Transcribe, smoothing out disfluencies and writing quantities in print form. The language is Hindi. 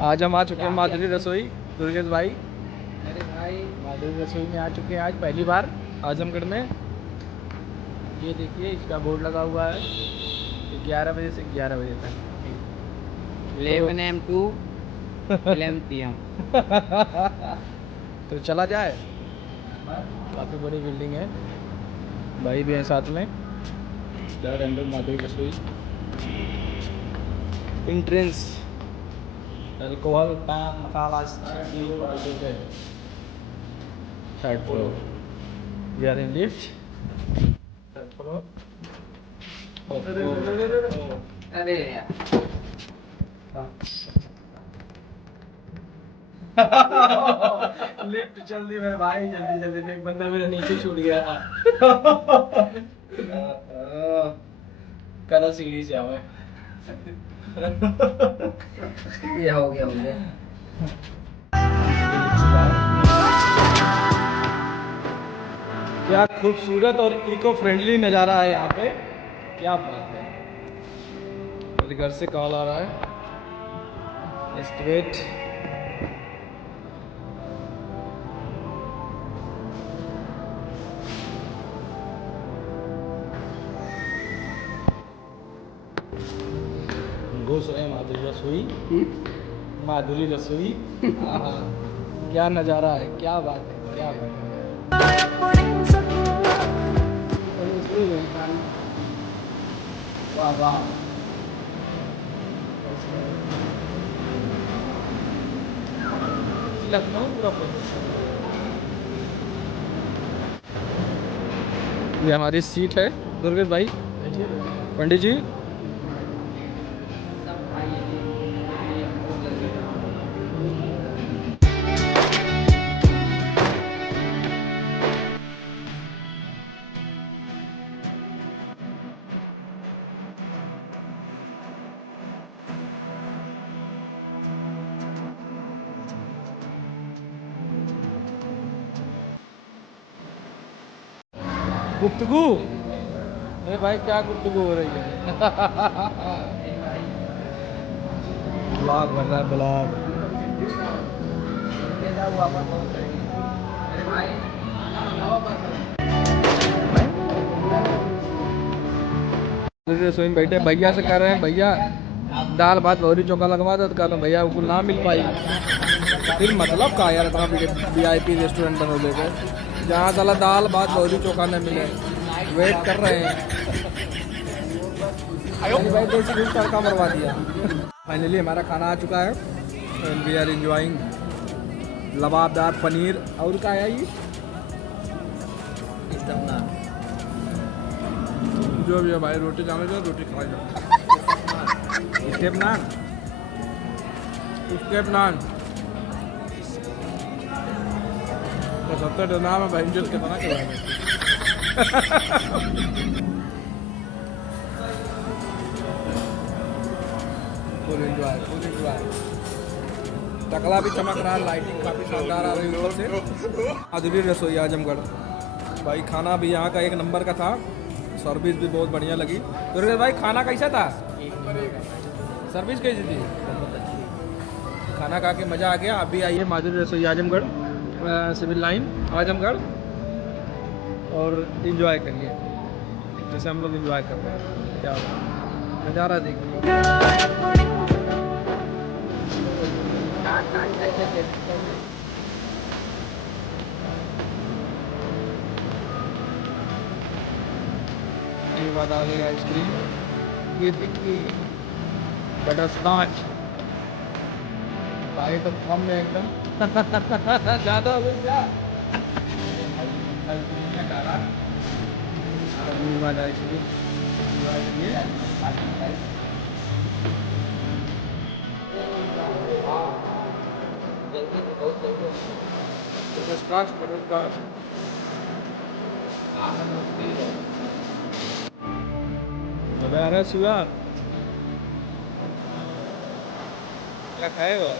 आज हम आ चुके हैं माधुरी रसोई। दुर्गेश भाई, अरे भाई माधुरी रसोई में आ चुके हैं आज पहली बार आजमगढ़ में। ये देखिए इसका बोर्ड लगा हुआ है 11 बजे से 11 बजे तक 11 AM to 11 PM। तो चला जाए। काफ़ी बड़ी बिल्डिंग है, भाई भी है साथ में। अंदर माधुरी रसोई एंट्रेंस, अल्कोहल पान मसाला third floor. We are in lift third floor. अरे यार लिफ्ट चल रही है भाई, जल्दी जल्दी से। एक बंदा मेरा नीचे छूट गया था। कल सीढ़ी से आवे। ये हो गया मुझे। क्या खूबसूरत और इको फ्रेंडली नज़ारा है यहाँ पे, क्या बात है। मेरे घर से कॉल आ रहा है, जस्ट वेट। घुस रहे हैं माधुरी रसोई। माधुरी रसोई क्या नज़ारा है, क्या बात है, क्या बात है। वाह वाह, लखनऊ पूरा। ये हमारी सीट है दुर्गेश भाई, पंडित जी। गुफ्तगू, अरे भाई क्या गुफ्तगू हो रही है। ब्लॉग बन रहा है, ब्लॉग। रसोई में बैठे भैया से कह रहे हैं, भैया दाल भात भौरी चोखा लगवा दो। तो कहता भैया वो ना मिल पाई। फिर मतलब का यार, इतना VIP रेस्टोरेंट बनो लेके जहाँ साला दाल भात भौरी चोखा न मिले, वेट कर रहे हैं। भाई देसी घी तड़का मरवा दिया। फाइनली हमारा खाना आ चुका है एंड वी आर एंजॉइंग लबाबदार पनीर। और क्या है ये, एकदम ना जो भी है भाई, रोटी जाने दो, रोटी खा जाओ। स्टेप नान, स्टेप नान तो 70 नाम है भाई, इंजन कितना करवाएंगे। Full enjoy, full enjoy. टकला भी चमक रहा है, लाइटिंग काफ़ी शानदार आ रही है ऊपर से। माधुरी रसोई आजमगढ़ भाई, खाना भी यहाँ का एक नंबर का था, सर्विस भी बहुत बढ़िया लगी। तो भाई खाना कैसा था, सर्विस कैसी थी? खाना खा के मज़ा आ गया। अभी आइए माधुरी रसोई आजमगढ़, सिविल लाइन आजमगढ़, और इन्जॉय करिए जैसे हम लोग इन्जॉय कर रहे हैं। क्या नज़ारा देखिए। ये बात आ गई आइसक्रीम, ये देखिए बटर स्कॉच भाई, तो कम में एकदम ज़्यादा हो गया क्या? वाला ice cream scotch, butterscotch. Shiva क्या खाएगा?